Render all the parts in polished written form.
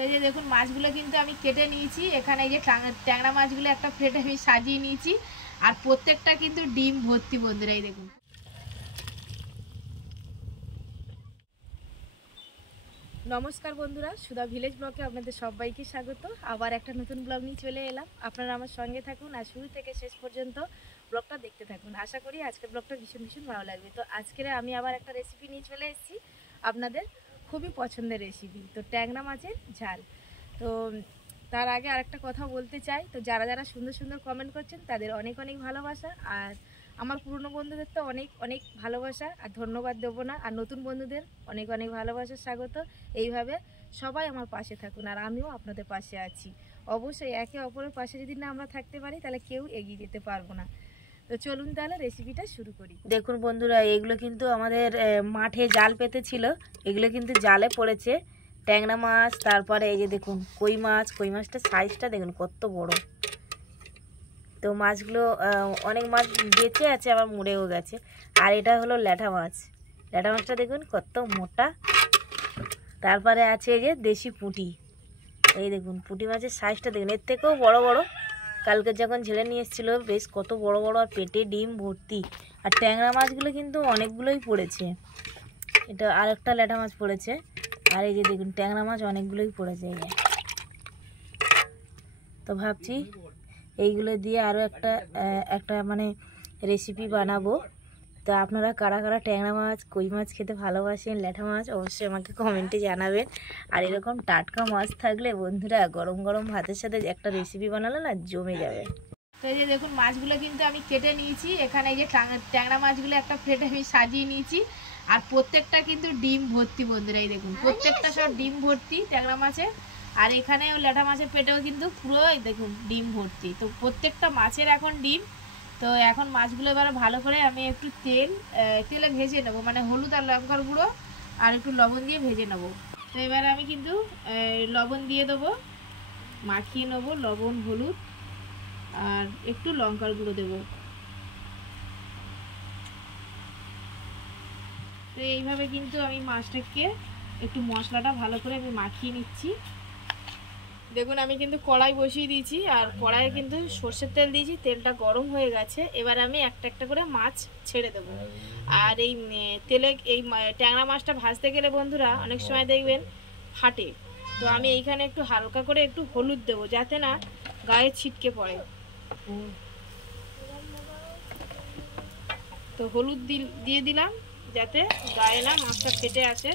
তো এই যে দেখুন মাছগুলো কিন্তু আমি কেটে নিয়েছি। এখানে এই যে ট্যাংরা মাছগুলো একটা প্লেটে আমি সাজিয়ে নিয়েছি, আর প্রত্যেকটা কিন্তু ডিম ভর্তি বন্ধুরা। এই দেখুন। নমস্কার বন্ধুরা, সুধা ভিলেজ ব্লগে আপনাদের সবাইকে স্বাগত। আবার একটা নতুন ব্লগ নিয়ে চলে এলাম। আপনারা আমার সঙ্গে থাকুন আর শুরু থেকে শেষ পর্যন্ত ব্লগটা দেখতে থাকুন। আশা করি আজকের ব্লগটা ভীষণ ভীষণ ভালো লাগবে। তো আজকের আমি আবার একটা রেসিপি নিয়ে চলে এসেছি, আপনাদের খুবই পছন্দের রেসিপি, তো ট্যাংরা মাছের ঝাল। তো তার আগে আরেকটা কথা বলতে চাই, তো যারা যারা সুন্দর সুন্দর কমেন্ট করছেন তাদের অনেক অনেক ভালোবাসা, আর আমার পুরনো বন্ধুদের তো অনেক অনেক ভালোবাসা আর ধন্যবাদ দেবো না, আর নতুন বন্ধুদের অনেক অনেক ভালোবাসা, স্বাগত। এইভাবে সবাই আমার পাশে থাকুন আর আমিও আপনাদের পাশে আছি। অবশ্যই একে অপরের পাশে যদি না আমরা থাকতে পারি তাহলে কেউ এগিয়ে যেতে পারবো না। তো চলুন তাহলে রেসিপিটা শুরু করি। দেখুন বন্ধুরা, এগুলো কিন্তু আমাদের মাঠে জাল পেতে ছিল, এগুলো কিন্তু জালে পড়েছে ট্যাংরা মাছ। তারপরে এই যে দেখুন কই মাছটার সাইজটা দেখুন কত বড়। তো মাছগুলো অনেক মাছ বেঁচে আছে, আবার মরেও গেছে। আর এটা হলো ল্যাঠা মাছটা দেখুন কত মোটা। তারপরে আছে এই যে দেশি পুঁটি, এই দেখুন পুঁটি মাছের সাইজটা দেখুন, এর থেকেও বড় বড়। কালকে যখন ঝেলে নিয়ে এসেছিলো বেশ কত বড় বড়, আর পেটে ডিম ভর্তি। আর ট্যাংরা মাছগুলো কিন্তু অনেকগুলোই পড়েছে। এটা আর একটা ল্যাঠা মাছ পড়েছে, আর এই যে দেখুন ট্যাংরা মাছ অনেকগুলোই পড়েছে। এই তো ভাবছি এইগুলো দিয়ে আরও একটা মানে রেসিপি বানাবো। তো আপনারা কারা কারা ট্যাংরা মাছ কই মাছ খেতে ভালোবাসেন, ল্যাঠা মাছ, অবশ্যই আমাকে কমেন্টে জানাবেন। আর এরকম টাটকা মাছ থাকলে বন্ধুরা গরম গরম ভাতের সাথে একটা রেসিপি বানালে না জমে যাবে। তো এই যে দেখুন মাছগুলো কিন্তু আমি কেটে নিয়েছি। এখানে এই যে ট্যাংরা মাছগুলো একটা প্লেটে আমি সাজিয়ে নিয়েছি, আর প্রত্যেকটা কিন্তু ডিম ভর্তি বন্ধুরা। এই দেখুন প্রত্যেকটা সব ডিম ভর্তি ট্যাংরা মাছে। আর এখানে ল্যাঠা মাছের পেটেও কিন্তু পুরো দেখুন ডিম ভর্তি। তো প্রত্যেকটা মাছের এখন ডিম। তো এখন মাছগুলো এবারে ভালো করে আমি একটু তেলে ভেজে নেবো, মানে হলুদ আর লঙ্কার গুঁড়ো আর একটু লবণ দিয়ে ভেজে নেবো। তো এবারে আমি কিন্তু লবণ দিয়ে দেবো, মাখিয়ে নেবো, লবণ হলুদ আর একটু লঙ্কার গুঁড়ো দেবো। তো এইভাবে কিন্তু আমি মাছটাকে একটু মশলাটা ভালো করে আমি মাখিয়ে নিচ্ছি। দেখুন আমি কিন্তু কড়াই বসিয়ে দিয়েছি, আর কড়াইয়ে কিন্তু সর্ষের তেল দিয়েছি, তেলটা গরম হয়ে গেছে। এবার আমি একটা একটা করে মাছ ছেড়ে দেবো। আর এই তেলে এই ট্যাংরা মাছটা ভাজতে গেলে বন্ধুরা অনেক সময় দেখবেন ফাটে। তো আমি এইখানে একটু হালকা করে একটু হলুদ দেবো, যাতে না গায়ে ছিটকে পড়ে। তো হলুদ দিয়ে দিলাম যাতে গায়ে না মাছটা ফেটে আসে।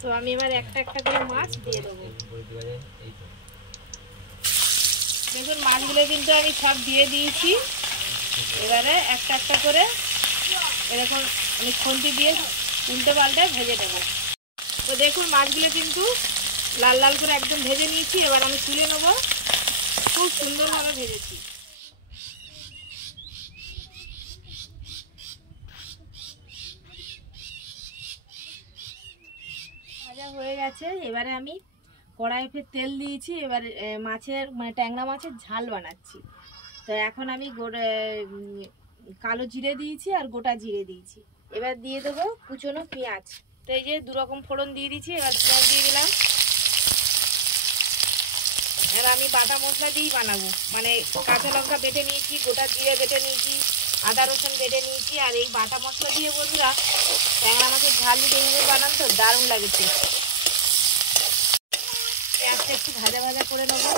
তো আমি এবার একটা একটা করে মাছ দিয়ে দেবো। দেখুন মাছগুলো কিন্তু আমি সব দিয়ে দিয়েছি। এবারে একটা একটা করে এরকম আমি খুন্তি দিয়ে উল্টে পাল্টে ভেজে দেবো। তো দেখুন মাছগুলো কিন্তু লাল লাল করে একদম ভেজে নিয়েছি। এবার আমি তুলে নেবো, খুব সুন্দরভাবে ভেজেছি। ভাজা হয়ে গেছে। এবারে আমি কড়াইয়ে ফের তেল দিয়েছি। এবার ট্যাংরা মাছের ঝাল বানাচ্ছি। তো এখন আমি কালো জিরে দিয়েছি আর গোটা জিরে দিয়েছি। এবার দিয়ে দেবো কুচনো পেঁয়াজ। তো এই যে দুরকম ফোড়ন দিয়ে দিয়েছি। এবার পেঁয়াজ দিয়ে দিলাম। এবার আমি বাটা মশলা দিয়েই বানাবো, মানে কাঁচা লঙ্কা বেটে নিয়েছি, গোটা জিরে বেটে নিয়েছি, আদা রসুন বেটে নিয়েছি। আর এই বাটা মশলা দিয়ে বন্ধুরা ট্যাংরা মাছের ঝাল দিয়ে এইভাবে বানান তো দারুণ লাগে। পেঁয়াজটা একটু ভাজা ভাজা করে নেবো।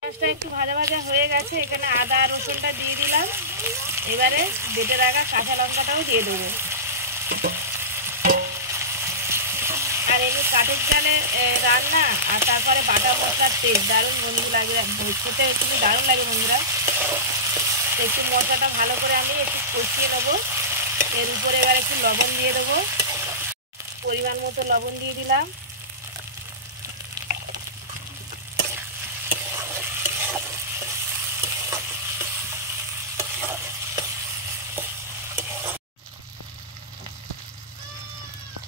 পেঁয়াজটা একটু ভাজা ভাজা হয়ে গেছে। এখানে আদা রসুনটা দিয়ে দিলাম। এবারে বেটে রাখা কাঁচা লঙ্কাটাও দিয়ে দেবো। আর এমনি কাঠের জালে রান্না আর তারপরে বাটা মশলার টেস্ট দারুণ বন্ধু লাগে, খেতে একটু দারুণ লাগে বন্ধুরা। তো একটু মশলাটা ভালো করে আমি একটু কষিয়ে নেবো। এর উপরে এবার একটু লবণ দিয়ে দেবো, পরিমাণ মতো লবণ দিয়ে দিলাম।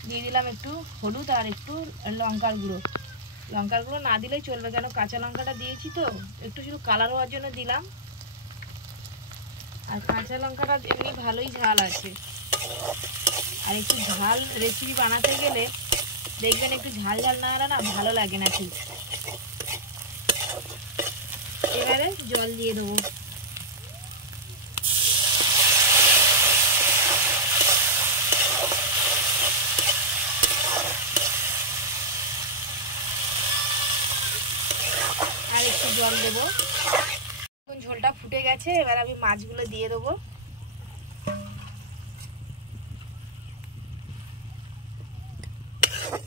দিয়ে দিলাম একটু হলুদ আর একটু লঙ্কার গুঁড়ো না দিলেই চলবে, কেন কাঁচা লঙ্কাটা দিয়েছি তো, একটু শুধু কালার হওয়ার জন্য দিলাম। আর কাঁচা লঙ্কাটা এমনি ভালোই ঝাল আছে। আর একটু ঝাল রেসিপি বানাতে গেলে দেখবেন একটু ঝাল ঝাল না হলে না ভালো লাগে না ঠিক। এবারে জল দিয়ে দেবো। আর একটু জল দেবো। ঝোলটা ফুটে গেছে, এবার আমি মাছগুলো দিয়ে দেবো।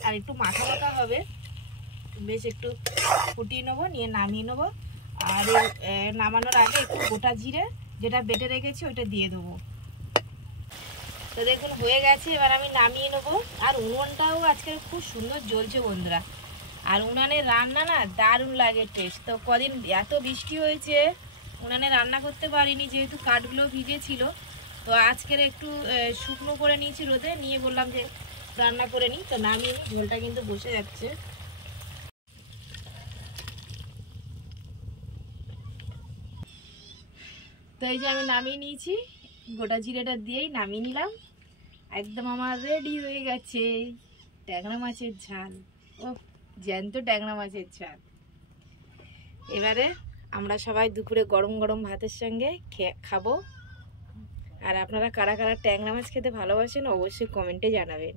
আর একটু মাখা মাখা হবে, বেশ একটু ফুটিয়ে নেবো, নিয়ে নামিয়ে নেবো। আর নামানোর আগে একটু গোটা জিরে যেটা বেটে রেখেছি ওইটা দিয়ে দেবো। তো দেখুন হয়ে গেছে, এবার আমি নামিয়ে নেবো। আর উনুনটাও আজকে খুব সুন্দর জ্বলছে বন্ধুরা। আর উনানে রান্না না দারুণ লাগে টেস্ট। তো কদিন এত বৃষ্টি হয়েছে উনানে রান্না করতে পারিনি, যেহেতু কাঠগুলো ভিজে ছিল। তো আজকের একটু শুকনো করে নিয়েছি রোদে, নিয়ে বললাম যে রান্না করে নিই। তো নামিয়ে নিই, ঝোলটা কিন্তু বসে যাচ্ছে। তো এই যে আমি নামিয়ে নিয়েছি, গোটা জিরেটা দিয়েই নামিয়ে নিলাম। একদম আমার রেডি হয়ে গেছে ট্যাংরা মাছের ঝাল। ও জ্যান্ত ট্যাংরা মাছের ঝাল। এবারে আমরা সবাই দুপুরে গরম গরম ভাতের সঙ্গে খাবো। আর আপনারা কারা কারা ট্যাংরা মাছ খেতে ভালোবাসেন অবশ্যই কমেন্টে জানাবেন।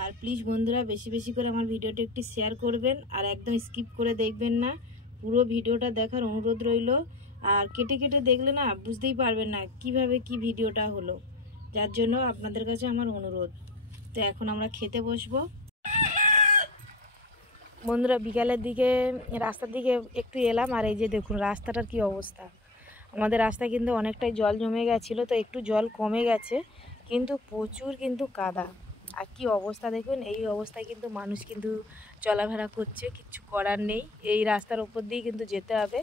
আর প্লিজ বন্ধুরা বেশি বেশি করে আমার ভিডিওটা একটু শেয়ার করবেন, আর একদম স্কিপ করে দেখবেন না, পুরো ভিডিওটা দেখার অনুরোধ রইল। আর কেটে কেটে দেখলে না বুঝতেই পারবেন না কিভাবে কি ভিডিওটা হলো, যার জন্য আপনাদের কাছে আমার অনুরোধ। তো এখন আমরা খেতে বসবো। বন্ধুরা বিকালের দিকে রাস্তার দিকে একটু এলাম, আর এই যে দেখুন রাস্তাটার কি অবস্থা। আমাদের রাস্তায় কিন্তু অনেকটাই জল জমে গেছিলো, তো একটু জল কমে গেছে, কিন্তু প্রচুর কিন্তু কাদা। আর কি অবস্থা দেখুন, এই অবস্থায় কিন্তু মানুষ কিন্তু চলাফেরা করছে, কিচ্ছু করার নেই। এই রাস্তার উপর দিয়ে কিন্তু যেতে হবে।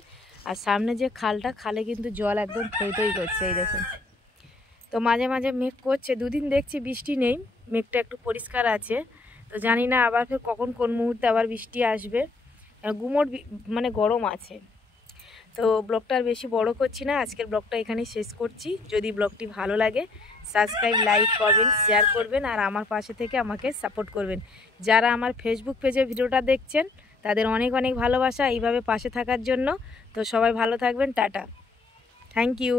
আর সামনে যে খালটা, খালে কিন্তু জল একদম থই থই করছে, এই দেখুন। তো মাঝে মাঝে মেঘ করছে, দুদিন দেখছি বৃষ্টি নেই, মেঘটা একটু পরিষ্কার আছে। তো জানি না আবার ফের কখন কোন মুহূর্তে আবার বৃষ্টি আসবে, গুমোট মানে গরম আছে। তো ব্লগটা আর বেশি বড় করছি না, আজকের ব্লগটা এখানেই শেষ করছি। যদি ব্লগটি ভালো লাগে সাবস্ক্রাইব, লাইক, কমেন্ট, শেয়ার করবেন, আর আমার পাশে থেকে আমাকে সাপোর্ট করবেন। যারা আমার ফেসবুক পেজে ভিডিওটা দেখছেন তাদের অনেক অনেক ভালোবাসা এইভাবে পাশে থাকার জন্য। তো সবাই ভালো থাকবেন, টাটা, থ্যাংক ইউ।